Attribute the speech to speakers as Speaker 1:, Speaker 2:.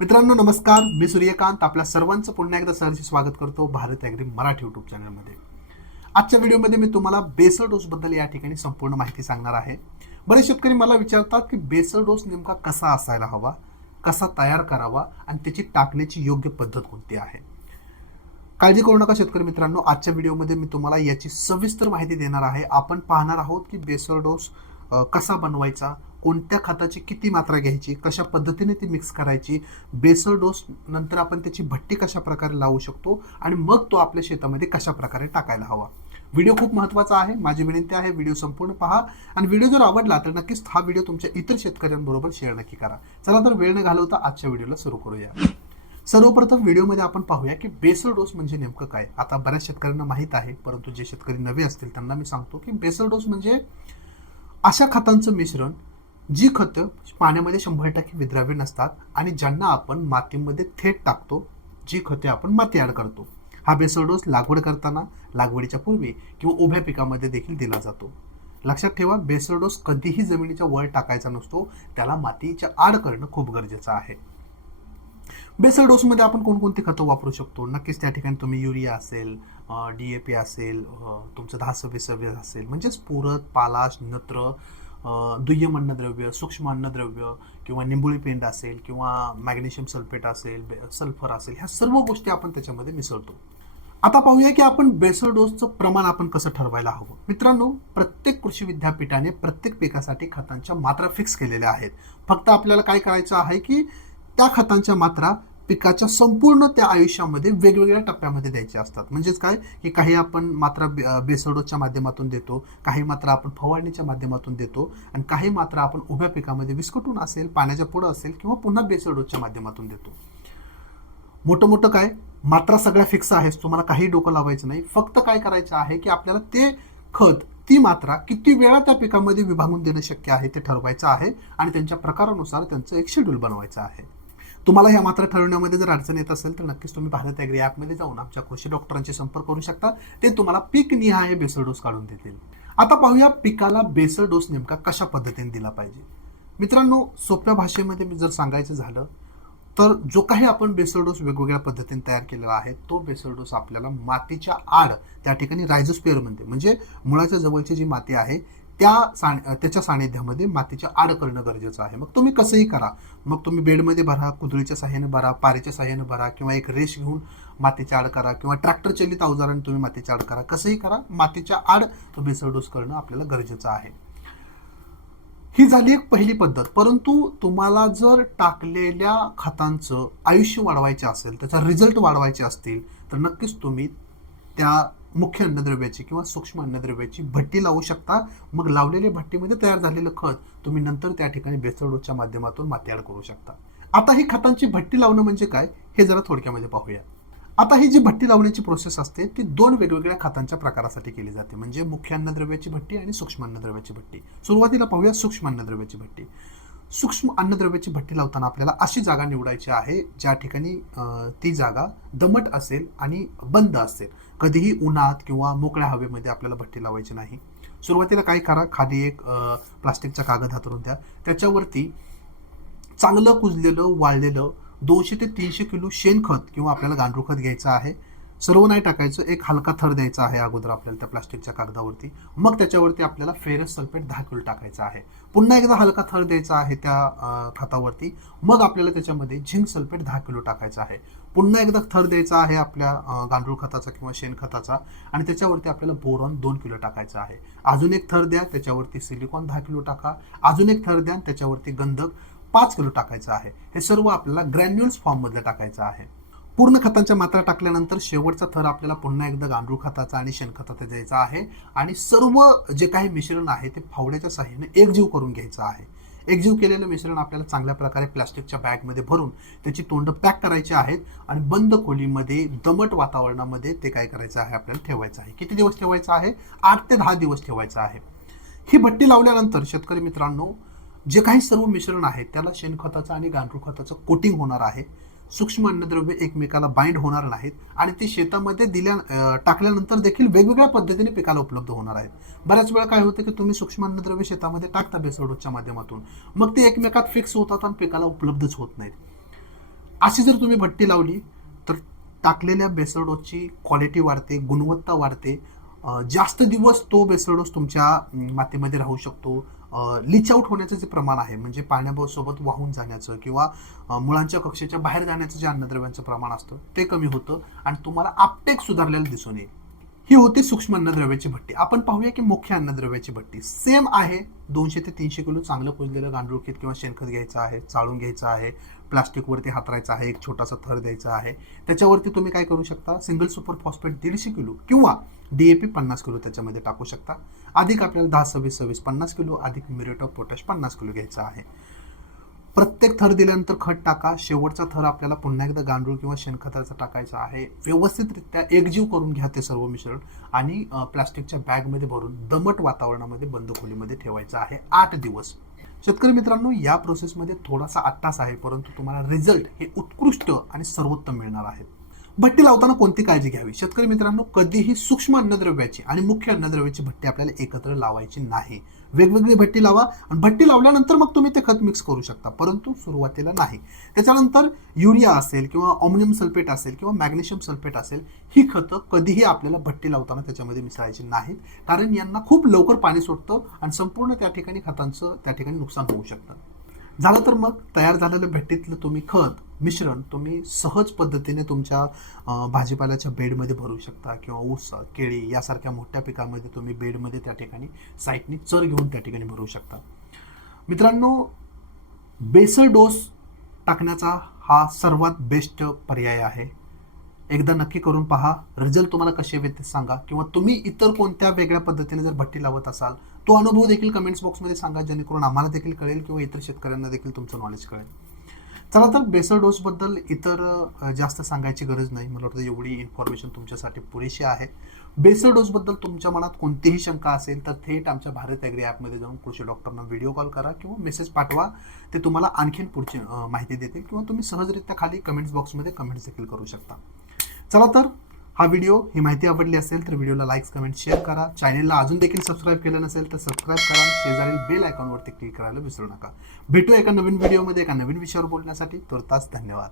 Speaker 1: मित्रांनो नमस्कार. मी सूर्यकांत. आपल्या सर्वांचं पुन्हा एकदा सहर्ष स्वागत करतो भारत ॲग्री मराठी यूट्यूब चॅनलमध्ये आजच्या व्हिडिओमध्ये मी तुम्हाला बेसल डोसबद्दल या ठिकाणी संपूर्ण माहिती सांगणार आहे. बरेच शेतकरी मला विचारतात की बेसल डोस नेमका कसा असायला हवा कसा तयार करावा आणि त्याची टाकण्याची योग्य पद्धत कोणती आहे? काळजी करू नका शेतकरी मित्रांनो. आजच्या व्हिडिओमध्ये मी तुम्हाला याची सविस्तर माहिती देणार आहे. आपण पाहणार आहोत की बेसल डोस कसा बनवायचा कोणत्या खताची किती मात्रा घ्यायची कशा पद्धतीने ती मिक्स करायची बेसल डोस नंतर आपण त्याची भट्टी कशा प्रकारे लावू शकतो आणि मग तो आपल्या शेतामध्ये कशा प्रकारे टाकायला हवा. व्हिडिओ खूप महत्त्वाचा आहे माझी विनंती आहे व्हिडिओ संपूर्ण पहा. आणि व्हिडिओ जर आवडला तर नक्कीच हा व्हिडिओ तुमच्या इतर शेतकऱ्यांबरोबर शेअर नक्की करा. चला तर वेळ न घालवता आजच्या व्हिडिओला सुरू करूया. सर्वप्रथम व्हिडिओमध्ये आपण पाहूया की बेसल डोस म्हणजे नेमकं काय? आता बऱ्याच शेतकऱ्यांना माहीत आहे परंतु जे शेतकरी नवे असतील त्यांना मी सांगतो की बेसल डोस म्हणजे अशा खतांचं मिश्रण जी खतं पाण्यामध्ये शंभर टक्के विद्राव्य नसतात आणि ज्यांना आपण मातीमध्ये थेट टाकतो जी खते आपण माती ॲड करतो. हा बेसल डोस लागवड करताना लागवडीच्या पूर्वी किंवा उभ्या पिकामध्ये देखील दिला जातो. लक्षात ठेवा बेसल डोस कधीही जमिनीच्या वर टाकायचा नसतो त्याला मातीच्या आड करणं खूप गरजेचं आहे. बेसल डोसमध्ये आपण कोणकोणती खतं वापरू शकतो? नक्कीच त्या ठिकाणी तुम्ही युरिया असेल डी ए पी असेल तुमचं दहा सव्वीस सव्वीस असेल म्हणजेच पुरत पालाश नत्र दुय्यम अन्नद्रव्य सूक्ष्म अन्नद्रव्य किंवा निंबुळी पेंड असेल किंवा मॅग्नेशियम सल्फेट असेल बे- सल्फर असेल ह्या सर्व गोष्टी आपण त्याच्यामध्ये मिसळतो. आता पाहूया की आपण बेसल डोसचं प्रमाण आपण कसं ठरवायला हवं? मित्रांनो प्रत्येक कृषी विद्यापीठाने प्रत्येक पिकासाठी खतांच्या मात्रा फिक्स केलेल्या आहेत. फक्त आपल्याला काय करायचं आहे की त्या खतांच्या मात्रा पिकाच्या संपूर्ण त्या आयुष्यामध्ये वेगवेगळ्या टप्प्यामध्ये द्यायचे असतात. म्हणजेच काय? की काही आपण मात्रा बेसडोच्या माध्यमातून देतो काही मात्रा आपण फवारणीच्या माध्यमातून देतो आणि काही मात्रा आपण उभ्या पिकामध्ये विस्कटून असेल पाण्याच्या पुढं असेल किंवा पुन्हा बेसडोच्या माध्यमातून देतो. मोठं मोठं काय? मात्रा सगळ्या फिक्स आहेच. तुम्हाला काही डोकं लावायचं नाही. फक्त काय करायचं आहे की आपल्याला ते खत ती मात्रा किती वेळा त्या पिकामध्ये विभागून देणं शक्य आहे ते ठरवायचं आहे आणि त्यांच्या प्रकारानुसार त्यांचं एक शेड्यूल बनवायचं आहे. तुम्हाला ह्या मात्र ठरवण्यामध्ये जर अडचण येत असेल तर नक्कीच तुम्ही भारत ॲग्री ॲपमध्ये जाऊन आमच्या कृषी डॉक्टरांशी संपर्क करू शकता. ते तुम्हाला पीक निहाय बेसर डोस काढून देतील. आता पाहूया पिकाला बेसर डोस नेमका कशा पद्धतीने दिला पाहिजे. मित्रांनो सोप्या भाषेमध्ये मी जर सांगायचं झालं तर जो काही आपण बेसर डोस वेगवेगळ्या पद्धतीने तयार केलेला आहे तो बेसर डोस आपल्याला मातीच्या आड त्या ठिकाणी रायझोस्पिअर म्हणते. म्हणजे मुळाच्या जवळची जी माती आहे त्या सा त्याच्या सानिध्यामध्ये मातीच्या आड करणं गरजेचं आहे. मग तुम्ही कसंही करा. मग तुम्ही बेडमध्ये भरा कुदळीच्या साह्याने भरा पारेच्या साह्याने भरा किंवा एक रेश घेऊन मातीच्या आड करा किंवा ट्रॅक्टर चलित अवजाराने तुम्ही मातीच्या आड करा. कसंही करा मातीच्या आड तो करणं आपल्याला गरजेचं आहे. ही झाली एक पहिली पद्धत. परंतु तुम्हाला जर टाकलेल्या खतांचं आयुष्य वाढवायचे असेल त्याचा रिझल्ट वाढवायचे असतील तर नक्कीच तुम्ही त्या मुख्य अन्नद्रव्याची किंवा सूक्ष्म अन्नद्रव्याची भट्टी लावू शकता. मग लावलेल्या भट्टीमध्ये तयार झालेलं खत तुम्ही नंतर त्या ठिकाणी बेसळडोसच्या माध्यमातून माती करू शकता. आता ही खतांची भट्टी लावणं म्हणजे काय? हे जरा थोडक्यामध्ये पाहूया. आता ही जी भट्टी लावण्याची प्रोसेस असते ती दोन वेगवेगळ्या खतांच्या प्रकारासाठी केली जाते. म्हणजे मुख्य अन्नद्रव्याची भट्टी आणि सूक्ष्म अन्नद्रव्याची भट्टी. सुरुवातीला पाहूया सूक्ष्म अन्नद्रव्याची भट्टी. सूक्ष्म अन्नद्रव्याची भट्टी लावताना आपल्याला अशी जागा निवडायची आहे ज्या ठिकाणी ती जागा दमट असेल आणि बंद असेल. कधीही उन्हात किंवा मोकळ्या हवेमध्ये आपल्याला भट्टी लावायची नाही. सुरुवातीला काय करा खाली एक प्लास्टिकचा कागद हातरून द्या. त्याच्यावरती चांगलं कुजलेलं वाळलेलं दोनशे ते तीनशे किलो शेणखत किंवा आपल्याला गांडूळ खत घ्यायचं आहे. सर्व नाही टाकायचं एक हलका थर द्यायचा आहे अगोदर आपल्याला त्या प्लास्टिकच्या कागदावरती. मग त्याच्यावरती आपल्याला फेरस सल्फेट दहा किलो टाकायचं आहे. पुन्हा एकदा हलका थर द्यायचा आहे त्या खतावरती. मग आपल्याला त्याच्यामध्ये झिंक सल्फेट दहा किलो टाकायचं आहे. पुन्हा एकदा थर द्यायचा आहे आपल्या गांडूळ खताचा किंवा शेणखताचा आणि त्याच्यावरती आपल्याला बोरॉन दोन किलो टाकायचं आहे. अजून एक थर द्या त्याच्यावरती सिलिकॉन दहा किलो टाका. अजून एक थर द्या त्याच्यावरती गंधक पाच किलो टाकायचं आहे. हे सर्व आपल्याला ग्रॅन्युअल्स फॉर्ममध्ये टाकायचं आहे. पूर्ण खतांच्या मात्रा टाकल्यानंतर शेवटचा थर आपल्याला पुन्हा एकदा गांडूळ खताचा आणि शेणखताचा द्यायचा आहे. आणि सर्व जे काही मिश्रण आहे ते फावड्याच्या साह्याने एकजीव करून घ्यायचं आहे. एकजीव केलेलं मिश्रण आपल्याला चांगल्या प्रकारे प्लास्टिकच्या बॅगमध्ये भरून त्याची तोंड पॅक करायची आहेत आणि बंद खोलीमध्ये दमट वातावरणामध्ये ते काय करायचं आहे आपल्याला ठेवायचं आहे. किती दिवस ठेवायचं आहे? आठ ते दहा दिवस ठेवायचं आहे. ही भट्टी लावल्यानंतर शेतकरी मित्रांनो जे काही सर्व मिश्रण आहे त्याला शेणखताचं आणि गांडूळ खताचं कोटिंग होणार आहे. सूक्ष्म अन्नद्रव्य एकमेकाला बाइंड होणार नाहीत आणि ते शेतामध्ये दिल्या टाकल्यानंतर देखील वेगवेगळ्या पद्धतीने पिकाला उपलब्ध होणार आहेत. बऱ्याच वेळा काय होतं की तुम्ही सूक्ष्म अन्नद्रव्य शेतामध्ये टाकता बेसोडोसच्या माध्यमातून. मग ते एकमेकात फिक्स होतात आणि पिकाला उपलब्धच होत नाहीत. अशी जर तुम्ही भट्टी लावली तर टाकलेल्या बेसल क्वालिटी वाढते गुणवत्ता वाढते. जास्त दिवस तो बेसडोस तुमच्या मातीमध्ये राहू शकतो. लिच आउट होण्याचं जे प्रमाण आहे म्हणजे पाण्यासोबत वाहून जाण्याचं किंवा मुळांच्या कक्षेच्या बाहेर जाण्याचं जे अन्नद्रव्यांचं प्रमाण असतं ते कमी होतं आणि तुम्हाला आपटेक सुधारलेलं दिसून येईल. ही होती सूक्ष्म अन्नद्रव्याची भट्टी. आपण पाहूया की मुख्य अन्नद्रव्याची भट्टी. सेम आहे दोनशे ते तीनशे किलो चांगलं कुजलेलं गांडूळ खत किंवा शेणखत घ्यायचं आहे चाळून घ्यायचं आहे प्लास्टिकवरती हातरायचं आहे एक छोटासा थर द्यायचा आहे. त्याच्यावरती तुम्ही काय करू शकता? सिंगल सुपर फॉस्फेट दीडशे किलो किंवा डी ए पी पन्नास किलो त्याच्यामध्ये टाकू शकता. अधिक आपल्याला दहा सव्वीस सव्वीस पन्नास किलो अधिक म्युरेट ऑफ पोटॅश पन्नास किलो घ्यायचा आहे. प्रत्येक थर दिल्यानंतर खत टाका. शेवटचा थर आपल्याला पुन्हा एकदा गांडूळ किंवा शेणखताचा टाकायचा आहे. व्यवस्थितरित्या एकजीव करून घ्या ते सर्व मिश्रण आणि प्लास्टिकच्या बॅगमध्ये भरून दमट वातावरणामध्ये बंद खोलीमध्ये ठेवायचं आहे आठ दिवस. शेतकरी मित्रांनो या प्रोसेसमध्ये थोडासा आत्तास आहे परंतु तुम्हाला रिझल्ट हे उत्कृष्ट आणि सर्वोत्तम मिळणार आहेत भट्टी लावताना कोणती काळजी घ्यावी? शेतकरी मित्रांनो कधीही सूक्ष्म अन्नद्रव्याची आणि मुख्य अन्नद्रव्याची भट्टी आपल्याला एकत्र लावायची नाही. वेगवेगळी भट्टी लावा आणि भट्टी लावल्यानंतर मग तुम्ही ते खत मिक्स करू शकता परंतु सुरुवातीला नाही. त्याच्यानंतर युरिया असेल किंवा ऑमनियम सल्फेट असेल किंवा मॅग्नेशियम सल्फेट असेल ही खतं कधीही आपल्याला भट्टी लावताना त्याच्यामध्ये मिसळायची नाहीत कारण यांना खूप लवकर पाणी सुटतं आणि संपूर्ण त्या ठिकाणी खतांचं त्या ठिकाणी नुकसान होऊ शकतं. झालं तर मग तयार झालेलं भट्टीतलं तुम्ही खत मिश्रण तुम्ही सहज पद्धतीने तुमच्या भाजीपाल्याच्या बेडमध्ये भरू शकता किंवा ऊस केळी यासारख्या मोठ्या पिकामध्ये तुम्ही बेडमध्ये त्या ठिकाणी साईटनी चर घेऊन त्या ठिकाणी भरू शकता. मित्रांनो बेसल डोस टाकण्याचा हा सर्वात बेस्ट पर्याय आहे. एकदा नक्की करून पहा. रिझल्ट तुम्हाला कसे हवे ते सांगा. किंवा तुम्ही इतर कोणत्या वेगळ्या पद्धतीने जर भट्टी लावत असाल तो अनुभव देखील कमेंट्स बॉक्समध्ये सांगा जेणेकरून आम्हाला देखील कळेल किंवा इतर शेतकऱ्यांना देखील तुमचं नॉलेज कळेल. चला तर बेसल डोसबद्दल इतर जास्त सांगायची गरज नाही. मला वाटतं एवढी इन्फॉर्मेशन तुमच्यासाठी पुरेशी आहे. बेसल डोसबद्दल तुमच्या मनात कोणतीही शंका असेल तर थेट आमच्या भारत ॲग्री ॲपमध्ये जाऊन कृषी डॉक्टरना व्हिडिओ कॉल करा किंवा मेसेज पाठवा. ते तुम्हाला आणखीन पुढची माहिती देतील किंवा तुम्ही सहजरित्या खाली कमेंट्स बॉक्समध्ये कमेंट्स देखील करू शकता. चला तर हा व्हिडिओ ही माहिती आवडली असेल तर व्हिडिओला लाईक्स कमेंट शेअर करा. चॅनेलला अजून देखील सबस्क्राईब केलं नसेल तर सबस्क्राईब करा. शेजारील बेल आयकॉनवरती क्लिक करायला विसरू नका. भेटू एका नवीन व्हिडिओमध्ये एका नवीन विषयावर बोलण्यासाठी. तुर्तास धन्यवाद.